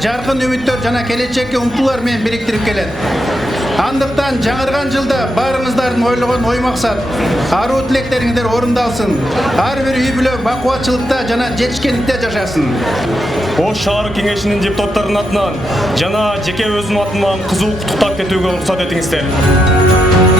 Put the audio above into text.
жаркын үмүттөр жана келечекке умтулуулар менен бириктирип келет. Андыктан жаңырган жылда баарыңыздардын ойлогон ой максат, аруу тилектериңиздер орундалсын. Ар бир үй бүлө бакубатчылыкта жана жетишкендикте жашасын. Ош шаары кеңешинин депутаттарынын атынан жана жеке өзүм атымдан кызуу куттуктап кетүүгө уруксат этиңиздер.